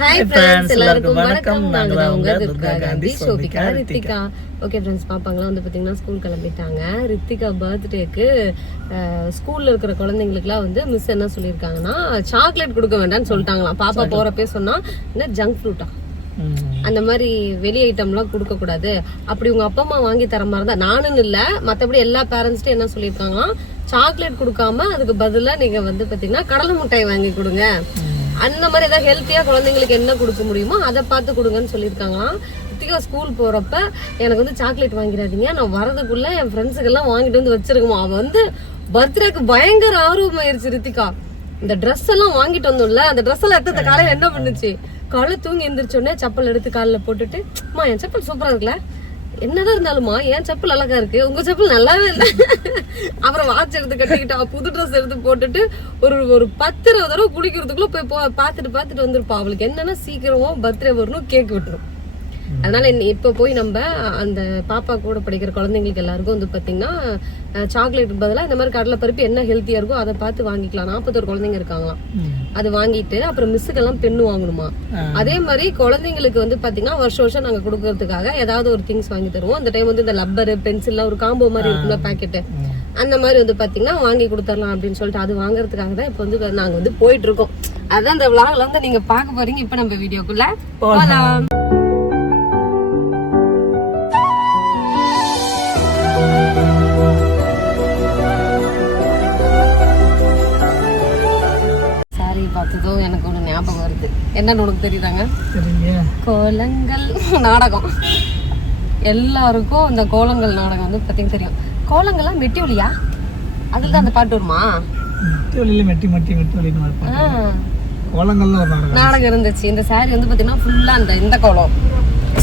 Hi friends, எல்லாருக்கும் வணக்கம். நாங்க தான் உங்க துர்கா காந்தி, சோபிகா, ரித்திகா. ஓகே ஃப்ரெண்ட்ஸ், பாப்பாங்களாம் வந்து பார்த்தீங்கன்னா ஸ்கூல் கிளம்பிட்டாங்க. ரித்திகா பர்த்டேக்கு ஸ்கூல்ல இருக்கிற குழந்தைங்களுக்குலாம் வந்து மிஸ் என்ன சொல்லியிருக்காங்கன்னா, சாக்லேட் கொடுக்க வேண்டாம்னு சொல்லிட்டாங்களாம். பாப்பா போறப்பே சொன்னா, என்ன ஜங்க் ஃப்ரூட்டா, அந்த மாதிரி வெளி ஐட்டம்லாம் கொடுக்க கூடாது. அப்படி உங்க அப்பா அம்மா வாங்கி தர மாதிரி தான், நானும் இல்ல மற்றபடி எல்லா பேரண்ட்ஸ்ட்டும் என்ன சொல்லியிருக்காங்கன்னா, சாக்லேட் கொடுக்காம அதுக்கு பதிலா நீங்க வந்து பாத்தீங்கன்னா கடலை மிட்டாய் வாங்கி கொடுங்க. அந்த மாதிரி ஏதாவது ஹெல்த்தியா குழந்தைங்களுக்கு என்ன கொடுக்க முடியுமோ அதை பார்த்து கொடுங்கன்னு சொல்லியிருக்காங்களாம். ரித்திகா ஸ்கூல் போறப்ப எனக்கு வந்து சாக்லேட் வாங்கிடாதீங்க, நான் வரதுக்குள்ள என் ஃப்ரெண்ட்ஸுக்கு எல்லாம் வாங்கிட்டு வந்து வச்சிருக்கோம். அவன் வந்து பர்த்டேக்கு பயங்கர ஆர்வம் ஆயிருச்சு. ரித்திகா இந்த ட்ரெஸ் எல்லாம் வாங்கிட்டு வந்தோம்ல, அந்த ட்ரெஸ் எல்லாம் எடுத்த காலையில என்ன பண்ணுச்சு, காலை தூங்கி எந்திரிச்சோடனே செப்பல் எடுத்து காலில் போட்டுட்டு, அம்மா என் செப்பல் சூப்பரா இருக்குல்ல, என்னதான் இருந்தாலுமா என் செப்பல் அழகா இருக்கு, உங்க செப்பல் நல்லாவே இல்லை. அப்புறம் வாட்ச் எடுத்து கட்டிக்கிட்டா, புது ட்ரெஸ் எடுத்து போட்டுட்டு ஒரு 10-20 தடவை குளிக்கிறதுக்குள்ள போய் பார்த்துட்டு வந்திருப்பா. அவளுக்கு என்னன்னா சீக்கிரமா பர்த்டே வரணும், கேக் வெட்டணும். அதனால இப்ப போய் நம்ம அந்த பாப்பா கூட படிக்கிற குழந்தைங்களுக்கு எல்லாருக்கும் வந்து பாத்தீங்கன்னா சாக்லேட் பதிலாக இந்த மாதிரி கடலை பருப்பு என்ன ஹெல்த்தியா இருக்கோ அதை பார்த்து வாங்கிக்கலாம். 41 குழந்தைங்க இருக்காங்களாம். அது வாங்கிட்டு அப்புறம் மிஸ்ஸுக்கெல்லாம் பெண்ணு வாங்கணுமா. அதே மாதிரி குழந்தைங்களுக்கு வந்து பாத்தீங்கன்னா வருஷம் நாங்க கொடுக்கறதுக்காக ஏதாவது ஒரு திங்ஸ் வாங்கி தருவோம். அந்த டைம் வந்து இந்த லப்பரு பென்சில்லாம் ஒரு காம்போ மாதிரி இருக்குல்ல பேக்கெட்டு, அந்த மாதிரி வந்து பாத்தீங்கன்னா வாங்கி கொடுத்துடலாம் அப்படின்னு சொல்லிட்டு அது வாங்குறதுக்காக தான் இப்ப வந்து நாங்க வந்து போயிட்டு இருக்கோம். அதான் இந்த விளாக்ல வந்து நீங்க பாக்க போறீங்க. இப்ப நம்ம வீடியோக்குள்ள போகலாம். பார்த்ததும் எனக்கு ஒரு ஞாபகம் வருது. என்னன்னு உனக்கு தெரியுதாங்க? கோலங்கள் நாடகம். எல்லாருக்கும் இந்த கோலங்கள் நாடகம் வந்து பார்த்தீங்கன்னா தெரியும். கோலங்கள்லாம் மெட்டி ஒலியா, அதுல தான் அந்த பாட்டு வருமா? நாடகம் இருந்துச்சு. இந்த சாரி வந்து பார்த்தீங்கன்னா ஃபுல்லா இந்த கோலம்,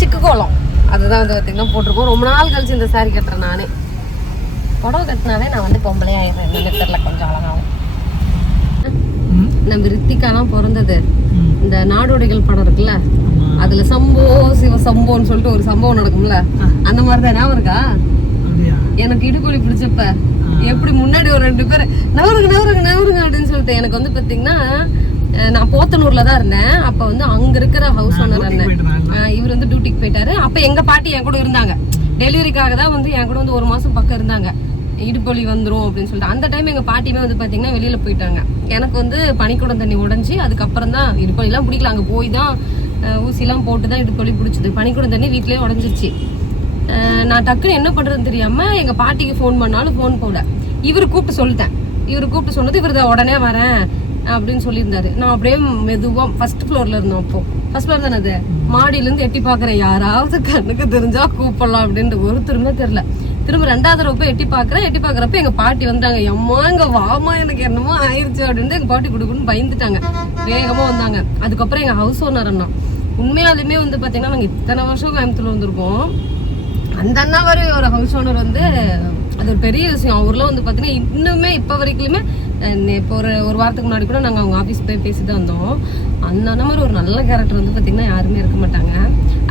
சிக்கு கோலம், அதுதான் வந்து பார்த்தீங்கன்னா போட்டிருக்கோம். ரொம்ப நாள் கழிச்சு இந்த சாரி கட்டுறேன். நானே புடவை கட்டினாலே நான் வந்து பொம்பளை ஆயிடுறேன். என்னன்னு தெரியல, கொஞ்சம் அழகாகும். நம்ம ரித்திகாலாம் பிறந்தது இந்த நாடோடிகள் படம் இருக்குல்ல, அதுல சம்போ சிவ சம்போன்னு சொல்லிட்டு ஒரு சம்பவம் நடக்கும்ல, அந்த மாதிரிதான் ஞாபகம் இருக்கா? எனக்கு இடுப்புலி பிடிச்சப்ப எப்படி முன்னாடி ஒரு 2 பேர் நவருங்க அப்படின்னு சொல்லிட்டு, எனக்கு வந்து பாத்தீங்கன்னா நான் போத்தனூர்ல தான் இருந்தேன். அப்ப வந்து அங்க இருக்கிற ஹவுஸ் ஓனர் அண்ணன் இவர் வந்து டியூட்டிக்கு போயிட்டாரு. அப்ப எங்க பாட்டி என் கூட இருந்தாங்க. டெலிவரிக்காக தான் வந்து என் கூட வந்து 1 மாசம் பக்கம் இருந்தாங்க. இடுப்பொலி வந்துடும் அப்படின்னு சொல்லிட்டு அந்த டைம் எங்க பாட்டியுமே வந்து பாத்தீங்கன்னா வெளியில போயிட்டாங்க. எனக்கு வந்து பனிக்கூடம் தண்ணி உடஞ்சி அதுக்கப்புறம் தான் இடுப்பொலிலாம் பிடிக்கல. அங்கே போய் தான் ஊசிலாம் போட்டு தான் இடுப்பொலி பிடிச்சது. பனிக்கூடம் தண்ணி வீட்லயே உடஞ்சிருச்சு. நான் டக்குன்னு என்ன பண்றதுன்னு தெரியாம எங்க பாட்டிக்கு ஃபோன் பண்ணாலும் ஃபோன் போல. இவரு கூப்பிட்டு சொல்லிட்டேன். இவரு கூப்பிட்டு சொன்னது இவர் உடனே வரேன் அப்படின்னு சொல்லியிருந்தாரு. நான் அப்படியே மெதுவா ஃபர்ஸ்ட் ஃப்ளோர்ல இருந்தோம். அப்போ ஃபர்ஸ்ட் ஃப்ளோர் தானே, அது மாடியில இருந்து எட்டி பாக்குறேன், யாராவது கண்ணுக்கு தெரிஞ்சா கூப்பிடலாம் அப்படின்ட்டு ஒருத்தருமே தெரியல. திரும்ப 2வது தடவை போய் எட்டி பாக்குறப்ப எங்க பாட்டி வந்தாங்க. எம்மா இங்க வாமா, எனக்கு என்னமோ ஆயிடுச்சு அப்படின்ட்டு எங்க பாட்டி கொடுக்குன்னு பயந்துட்டாங்க. வேகமா வந்தாங்க. அதுக்கப்புறம் எங்க ஹவுஸ் ஓனர் அண்ணா, உண்மையாலுமே வந்து பாத்தீங்கன்னா நாங்க இத்தனை வருஷம் கோயம்புத்தூர்ல வந்திருக்கோம். அந்த அண்ணா வரை ஒரு ஹவுஸ் ஓனர் வந்து அது ஒரு பெரிய விஷயம். அவர்லாம் வந்து பாத்தீங்கன்னா இன்னுமே இப்ப வரைக்குமே, இப்போ ஒரு வாரத்துக்கு முன்னாடி கூட நாங்க அவங்க ஆபீஸ் போய் பேசிட்டு வந்தோம். அந்த மாதிரி ஒரு நல்ல கேரக்டர் வந்து பாத்தீங்கன்னா யாருமே இருக்க மாட்டாங்க.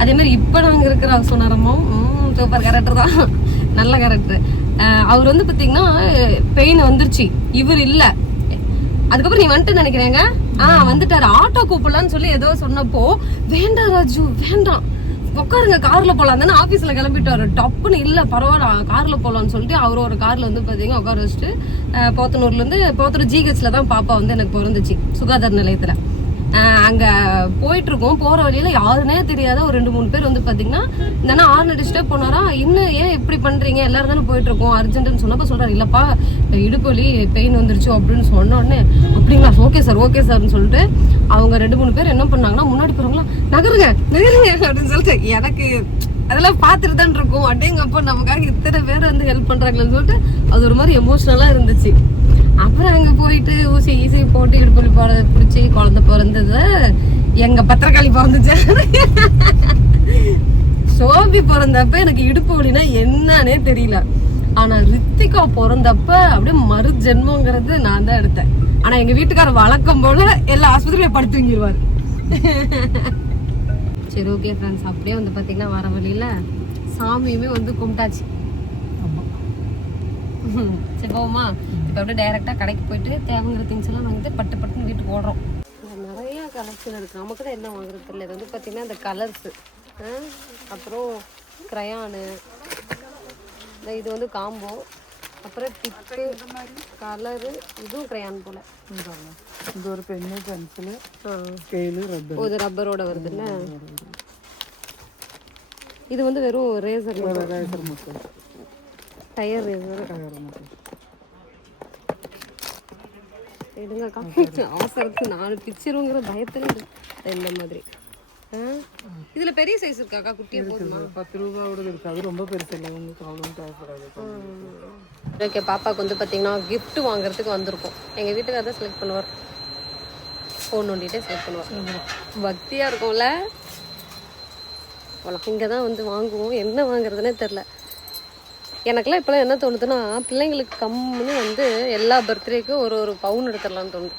அதே மாதிரி இப்ப நாங்க இருக்கிற ஹவுஸ் ஓனரமும் சூப்பர் கேரக்டர் தான், நல்ல கேரக்டர். அவர் வந்து பாத்தீங்கன்னா பெயின் வந்துருச்சு, இவர் இல்ல. அதுக்கப்புறம் நீ வந்துட்டு நினைக்கிறேங்க, வந்துட்டாரு. ஆட்டோ கூப்பிடலான்னு சொல்லி ஏதோ சொன்னப்போ, வேண்டாம் ராஜு வேண்டாம், உட்காருங்க கார்ல போலாம் தானே, ஆபீஸ்ல கிளம்பிட்டாரு. டப்புன்னு இல்ல பரவாயில்ல கார்ல போலான்னு சொல்லிட்டு அவர் ஒரு கார்ல வந்து பாத்தீங்கன்னா உட்கார வச்சுட்டு போத்தனூர்ல இருந்து போத்தனூர் ஜிஹெச்ல தான் பாப்பா வந்து எனக்கு பிறந்துச்சு, சுகாதார நிலையத்துல. அங்க போயிட்டு இருக்கோம். போற வழியில யாருன்னே தெரியாத ஒரு 2-3 பேர் வந்து பாத்தீங்கன்னா இந்த ஹார்ன் அடிச்சுட்டே போனாரா. இன்னும் ஏன் இப்படி பண்றீங்க, எல்லாரும் தானே போயிட்டு இருக்கோம் அர்ஜென்ட்னு சொன்னப்ப சொல்றாரு, இல்லப்பா இடுப்பொலி பெயின் வந்துருச்சு அப்படின்னு சொன்ன உடனே, அப்படிங்களா, ஓகே சார்னு சொல்லிட்டு அவங்க 2-3 பேர் என்ன பண்ணாங்கன்னா, முன்னாடி போறவங்களா நகருங்க அப்படின்னு சொல்லிட்டு, எனக்கு அதெல்லாம் பார்த்துட்டு தான் இருக்கும். அப்படிங்கப்போ நமக்காக இத்தனை பேர் வந்து ஹெல்ப் பண்றாங்களேன்னு சொல்லிட்டு அது ஒரு மாதிரி எமோஷனலா இருந்துச்சு. அப்புறம் அங்க போயிட்டு ஊசி போட்டு இடுப்பொலி பிடிச்சி குழந்தை பிறந்தது. எங்க பத்திரக்காளி பிறந்துச்சு. சோபி பிறந்தப்ப எனக்கு இடுப்பு வலினா என்னன்னே தெரியல. ஆனா ரித்திகா பிறந்தப்ப அப்படியே மறு ஜென்மங்கிறது நான் தான் எடுத்தேன். ஆனா எங்க வீட்டுக்காரர் வழக்கம் போல எல்லா ஆஸ்பத்திரியில படுத்து தூங்கிடுவாரு. சரி ஓகே ஃப்ரெண்ட்ஸ், அப்படியே வந்து பாத்தீங்கன்னா வர வழியில சாமியுமே வந்து கும்பிட்டாச்சு. சரி போமா, இப்போ அப்படியே டைரக்டா கடைக்கு போயிட்டு தேவைங்கிற திங்ஸ் எல்லாம் வாங்கிட்டு பட்டுன்னு வீட்டுக்கு ஓடுறோம். நிறைய கலெக்ஷன் இருக்குது. நமக்கு தான் என்ன வாங்குறது தெரியல. இது வந்து பார்த்திங்கன்னா இந்த கலர்ஸு, அப்புறம் க்ரையானு, இது வந்து காம்போ, அப்புறம் டிப்பு கலரு, இதுவும் க்ரையான் போல். இது ஒரு பென்னு, பென்சிலு, ஸ்கேலு, ரப்பர். இது ரப்பரோட வருதுல்ல. இது வந்து வெறும் ரேசர் மட்டும், டயர் ரேசர். எடுங்கக்கா, அவசரத்துக்கு 4 பிச்சிருங்கிற பயத்தில் இந்த மாதிரி. இதுல பெரிய சைஸ் இருக்காக்கா? குட்டியா போதுமா? 10 ரூபாயோட இருக்கு. அது ரொம்ப பெருசு இல்லை, உங்களுக்கு அவ்வளோ தேவைப்படாது. ஓகே, பாப்பாவுக்கு வந்து பார்த்தீங்கன்னா கிஃப்ட் வாங்குறதுக்கு வந்திருக்கோம். எங்கள் வீட்டுக்காரர் தான் செலக்ட் பண்ணுவார், ஃபோன் நோண்டிகிட்டே செலக்ட் பண்ணுவார். பக்தியாக இருக்கும்ல. அவ்வளோ இங்கே தான் வந்து வாங்குவோம். என்ன வாங்குறதுனே தெரில. எனக்கெல்லாம் இப்போலாம் என்ன தோணுதுன்னா, பிள்ளைங்களுக்கு கம்முன்னு வந்து எல்லா பர்த்டேக்கும் ஒரு பவுன் எடுத்துடலான்னு தோணுது.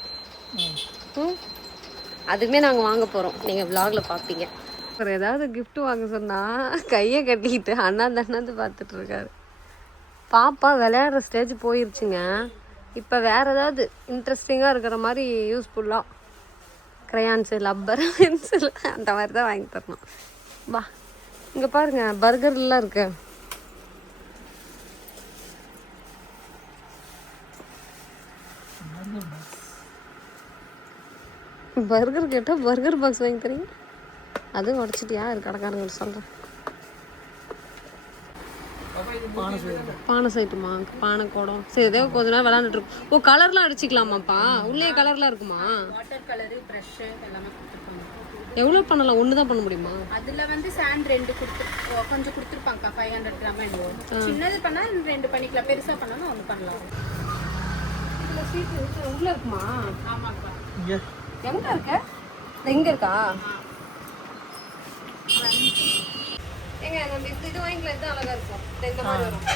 அதுவுமே நாங்கள் வாங்க போகிறோம், நீங்கள் விலாகில் பார்ப்பீங்க. அப்புறம் ஏதாவது கிஃப்ட் வாங்க சொன்னால் கையை கட்டிக்கிட்டு அண்ணாந்து பார்த்துட்ருக்காரு. பாப்பா விளையாடுற ஸ்டேஜ் போயிருச்சுங்க. இப்போ வேறு ஏதாவது இன்ட்ரெஸ்டிங்காக இருக்கிற மாதிரி யூஸ்ஃபுல்லாக க்ரையான்ஸு, லப்பர், பென்சில் அந்த மாதிரி தான் வாங்கி தரணும். வா, இங்கே பாருங்கள் பர்கர்லாம் இருக்கு. பர்கர் கேட்டால் பர்கர் பாக்ஸ் வாங்கி தரீங்க. அதுவும் உடச்சிட்டியா? அது கடைக்காரங்க சொல்கிறேன். பானை சைட்டுமா? பானை கோடம். சரி, ஏதோ கொஞ்ச நேரம் விளாண்டுட்டு இருக்கும். ஓ, கலர்லாம் அடிச்சிக்கலாமாப்பா? உள்ளே கலர்லாம் இருக்குமா? வாட்டர் கலர், பிரஷ் எல்லாமே கொடுத்துருப்பாங்க. எவ்வளோ பண்ணலாம்? ஒன்று தான் பண்ண முடியுமா? அதில் வந்து சாண்ட் 2 கொஞ்சம் கொடுத்துருப்பாங்க. 500 கிராம் என்னவோ. சின்னது பண்ணால் 2 பண்ணிக்கலாம், பெருசாக பண்ணாலும் 1 பண்ணலாம். இதில் சீட்டு உள்ளே இருக்குமா? ஆமாக்கா. எங்கே இருக்க? எங்கே இருக்கா? ஏங்க நம்ம இது வாங்கிக்கலாம். இதுதான் அழகாக இருக்கும். இந்த மாதிரி வரும்.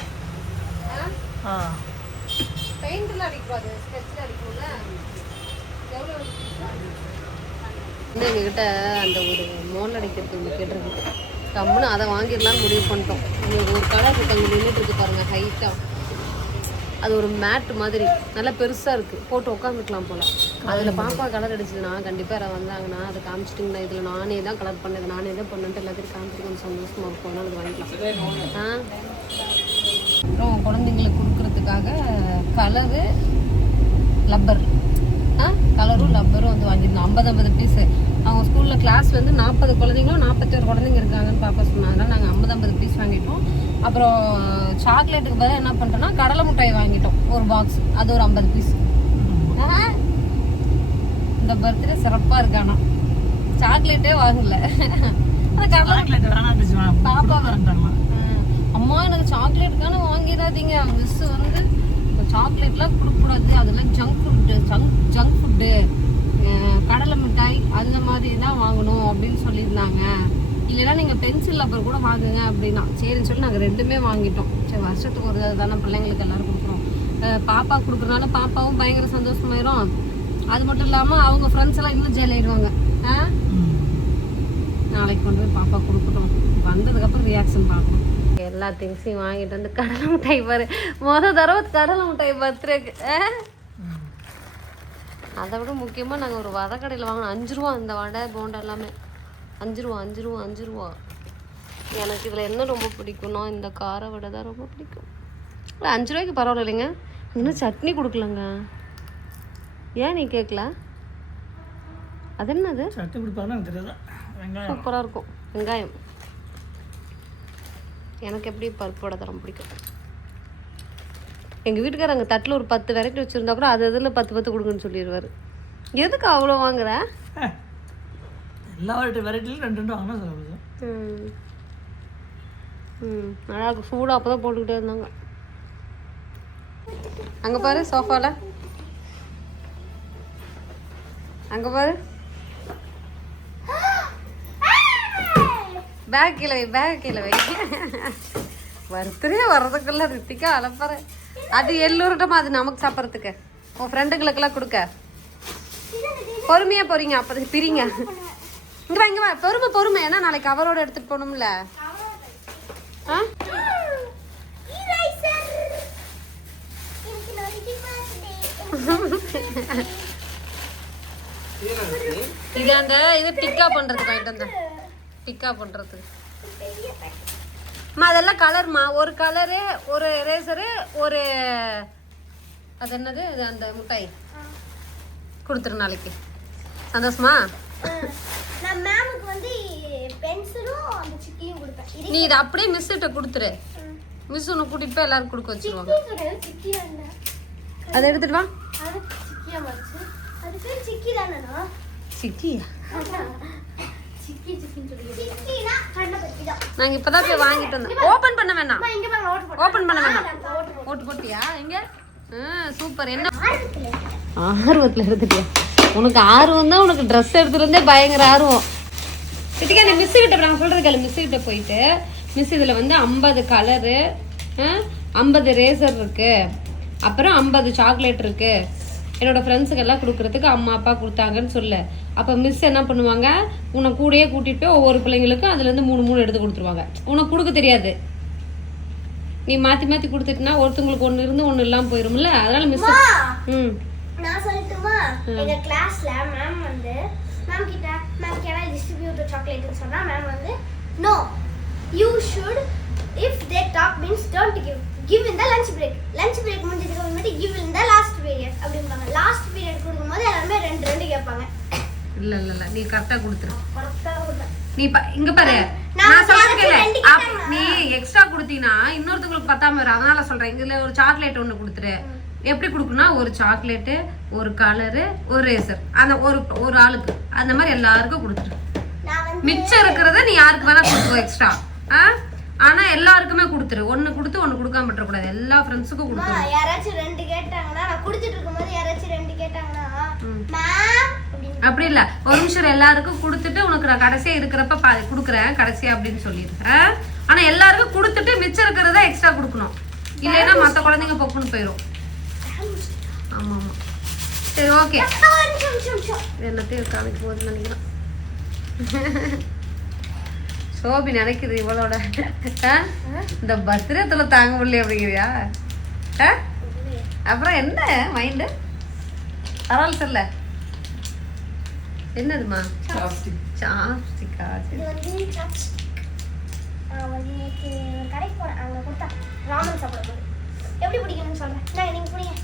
பெயிண்ட்லாம் அடிக்கூடாது, ஸ்கெட்சில் அடிக்கணும்ல. எவ்வளோ இன்னும் எங்ககிட்ட அந்த ஒரு மோல் அடிக்கிறது ஒன்று கேட்டிருக்கு. கம்முன்னு அதை வாங்கிடலான்னு முடிவு பண்ணிட்டோம். உங்களுக்கு ஒரு கலர் இருக்கு, அங்கே நின்றுட்டு இருக்கு பாருங்கள், ஹைட்டாக. அது ஒரு மேட்டு மாதிரி நல்லா பெருசாக இருக்குது, போட்டு உட்காந்துக்கலாம் போல். அதில் பாப்பா கலர் அடிச்சதுன்னா கண்டிப்பாக யாராவது வந்தாங்கன்னா அதை காமிச்சிட்டிங்கன்னா, இதில் நானே தான் கலர் பண்ணது, நானே தான் பண்ணிட்டு எல்லாத்தையும் காமிச்சிட்டு கொஞ்சம் சந்தோஷமாக இருக்கும். அதனால் அது வாங்கிக்கலாம். அப்புறம் குழந்தைங்களுக்கு கொடுக்குறதுக்காக கலரு, லப்பர், கலரும் லப்பரும் வந்து வாங்கியிருந்தோம். 50 பீஸு. அவங்க ஸ்கூலில் கிளாஸ் வந்து 40 குழந்தைங்களும் 41 குழந்தைங்க இருக்காங்கன்னு பாப்பா சொன்னாங்க. நாங்கள் 50 பீஸ் வாங்கிட்டோம். அப்புறம் சாக்லேட்டுக்கு பதிலாக என்ன பண்ணிட்டோம்னா கடலை மிட்டாய் வாங்கிட்டோம், ஒரு பாக்ஸ். அது ஒரு 50 பீஸ். இந்த பர்த்டே சிறப்பாக இருக்கானா? சாக்லேட்டே வாங்கல. பாப்பா அம்மா எனக்கு சாக்லேட்டுக்கான வாங்கிடாதீங்க, மிஸ் வந்து சாக்லேட்லாம் கொடுக்கக்கூடாது, அதெல்லாம் ஜங்க் ஃபுட்டு, கடலை மிட்டாய் அந்த மாதிரி தான் வாங்கணும் அப்படின்னு சொல்லியிருந்தாங்க. இல்லைன்னா நீங்கள் பென்சில் லப்பர் கூட வாங்குங்க அப்படின்னா சரின்னு சொல்லி நாங்கள் 2மே வாங்கிட்டோம். சரி, வருஷத்துக்கு ஒரு தானே பிள்ளைங்களுக்கு எல்லோரும் கொடுக்குறோம். பாப்பா கொடுக்குறதுனால பாப்பாவும் பயங்கர சந்தோஷமாயிரும். அது மட்டும் இல்லாமல் அவங்க ஃப்ரெண்ட்ஸ் எல்லாம் இன்னும் ஜெயிலிடுவாங்க. நாளைக்கு கொண்டு போய் பாப்பா கொடுக்கட்டும், வந்ததுக்கப்புறம் ரியாக்ஷன் பார்க்கணும். எல்லா திங்ஸையும் வாங்கிட்டு வந்து கடலை மிட்டாய் பாரு, தடவை கடலை மிட்டாய் பர்த்டேக்கு. அதை விட முக்கியமாக நாங்கள் ஒரு வடை கடையில் வாங்கினோம். 5 ரூபா இந்த வடை போண்டா எல்லாமே. 5 ரூபா. எனக்கு இதில் என்ன ரொம்ப பிடிக்கும்னா இந்த கார வடை தான் ரொம்ப பிடிக்கும். இல்லை 5 ரூபாய்க்கு பரவாயில்ல இல்லைங்க. இன்னும் சட்னி கொடுக்கலங்க. ஏன் நீ கேட்கல? அது என்னது? சூப்பராக இருக்கும் வெங்காயம். எனக்கு எப்படி பருப்பு வடை தரம் பிடிக்கும். எங்கள் வீட்டுக்காரர் அங்கே தட்டில் ஒரு 10 வெரைட்டி வச்சுருந்தா கூட அது இதில் 10 கொடுக்குன்னு சொல்லிடுவார். எதுக்கு அவ்வளோ வாங்குற? எல்லா வெரைட்டிலும் 2 வாங்கினா சொல்லுவாங்க. நல்லா இருக்கும், சூடாக அப்போ தான் போட்டுக்கிட்டே இருந்தாங்க. அங்கே பாரு சோஃபாவில், அங்கே பாரு பேக் கீழே வை. பர்த்டே வர்றதுக்குள்ள ரித்திக்கா அலப்பற. அது எல்லோருட்டமா, அது நமக்கு சாப்பிட்றதுக்கு, உன் ஃப்ரெண்டுங்களுக்கெல்லாம் கொடுக்க. பொறுமையாக போறீங்க, அப்போ பிரிங்க. இங்கே வா பொறுமை. ஏன்னா நாளைக்கு அவரோட எடுத்துகிட்டு போகணும்ல. இது அந்த இது டிக்கா பண்றதுக்கு வாங்கிட்டு வந்தேன். டிக்கா பண்றதுக்கு அதெல்லாம் கலர்மா. ஒரு கலரு, ஒரு ரேசரு, ஒரு அது என்னது இது அந்த மிட்டாய் கொடுத்துரு நாளைக்கு. சந்தோஷமா? நான் மேமுக்கு வந்து பென்சிலும் அந்த சிக்கியும் கொடுப்பேன். நீ இதை அப்படியே மிஸ் கிட்ட கொடுத்துரு. மிஸ் உன்னை கூட்டிட்டு போய் எல்லாரும் கொடுக்க வச்சிருவாங்க. சிக்கி தானே அதை எடுத்துட்டு வா. அது சிக்கியா மாச்சு. அது பேர் சிக்கி தானேனா? சிக்கியா? சிக்கி சிக்கின்னு சொல்லுங்க. சிக்கினா கண்ணை பத்தி தான். நாங்க இப்பதான் போய் வாங்கிட்டு வந்தோம். ஓபன் பண்ண வேணாம். அம்மா இங்க பாருங்க ஓட்டு போடு. ஓபன் பண்ண வேணாம். ஓட்டு போட்டியா? எங்க? சூப்பர். என்ன ஆரம்பத்துல ஆர்வத்துல இருந்துட்டியா? உனக்கு ஆர்வம் தான். உனக்கு ட்ரெஸ் எடுத்துட்டு இருந்தே பயங்கர ஆர்வம். கிட்டக்க நீ மிஸ் கிட்ட நான் சொல்றது கேளு. மிஸ் கிட்ட போயிட்டு மிஸ் இதுல வந்து 50 கலரு, 50 ரேசர் இருக்கு, அப்புறம் 50 சாக்லேட் இருக்கு, என்னோட ஃப்ரெண்ட்ஸுக்கு எல்லாம் கொடுக்கறதுக்கு அம்மா அப்பா கொடுத்தாங்கன்னு சொல்லு. அப்போ மிஸ் என்ன பண்ணுவாங்க, உன்னை கூடயே கூட்டிட்டு போய் ஒவ்வொரு பிள்ளைங்களுக்கும் அதுல இருந்து 3 எடுத்து கொடுத்துருவாங்க. உனக்கு கொடுக்க தெரியாது. நீ மாத்தி மாத்தி கொடுத்துட்டுனா ஒருத்தங்களுக்கு ஒண்ணு இருந்து ஒண்ணு இல்லாம போயிரும்ல. அதனால மிஸ் நான் சொல்லட்டுமா? எங்க கிளாஸ்ல மேம் வந்து மேம் கிட்ட ma'am can I distribute the சாக்லேட்னு சொன்னா மேம் வந்து no you should if they talk means don't give in the lunch break முடிஞ்சதுக்கு அப்புறமேட்டு give in the last period அப்படிம்பாங்க. லாஸ்ட் பீரியட் கொடுக்கும்போது எல்லாரும் 2 கேட்பாங்க. இல்ல நீ கரெக்ட்டா கொடுத்துரு. கரெக்ட்டா கொடுத்தேன். நீ இங்க பாரு, நான் சொல்றது கேளு. நீ எக்ஸ்ட்ரா கொடுத்தீனா இன்னொருத்தங்களுக்கு பத்தாம வரும். அதனால சொல்றேன், இதுல ஒரு சாக்லேட் ஒண்ணு கொடுத்துரு. எப்படி கொடுக்கணும்னா ஒரு சாக்லேட்டு, ஒரு கலரு, ஒரு ரேசர், அந்த ஒரு ஆளுக்கு அந்த மாதிரி எல்லாருக்கும் கொடுத்துரு. மிச்சம் இருக்கிறத நீ யாருக்கு வேணா கொடுத்துக்கோ எக்ஸ்ட்ரா. ஆனா எல்லாருக்குமே கொடுத்துரு. ஒண்ணு கொடுத்து ஒண்ணு கொடுக்காம விட்டுற கூடாது. எல்லா ஃப்ரெண்ட்ஸுக்கும் கொடுத்துரு. யாராச்சும் 2 கேட்டாங்கன்னா நான் கொடுத்துட்டு இருக்கும்போது யாராச்சும் 2 கேட்டாங்கன்னா மேம் அப்படி இல்ல, ஒரு நிமிஷம் எல்லாருக்கும் கொடுத்துட்டு உனக்கு நான் கடைசியா இருக்கிறப்ப கொடுக்குறேன் கடைசியா அப்படின்னு சொல்லிடு. ஆனா எல்லாருக்கும் கொடுத்துட்டு மிச்சம் இருக்கிறத எக்ஸ்ட்ரா கொடுக்கணும். இல்லைன்னா மத்த குழந்தைங்க பொக்குன்னு போயிடும். ஆமா ஆமா சரி ஓகே. என்னத்தையும் காமிக்க போகுதுன்னு நினைக்கிறேன். சோபி நினைக்குது இவளோட இந்த பர்த்டேத்துல தாங்க முடியல அப்படிங்கிறியா? அப்புறம் என்ன மைண்டு பரவாயில்ல சொல்ல. என்னதுமா? சாப்ஸ்டிக்கா? இது வந்து சாப்ஸ்டிக். கடைக்கு போனேன், அங்கே கொடுத்தா ராமன் சாப்பிடும்போது எப்படி பிடிக்கும்னு சொல்கிறேன். நான் நீங்கள் பிடிங்க.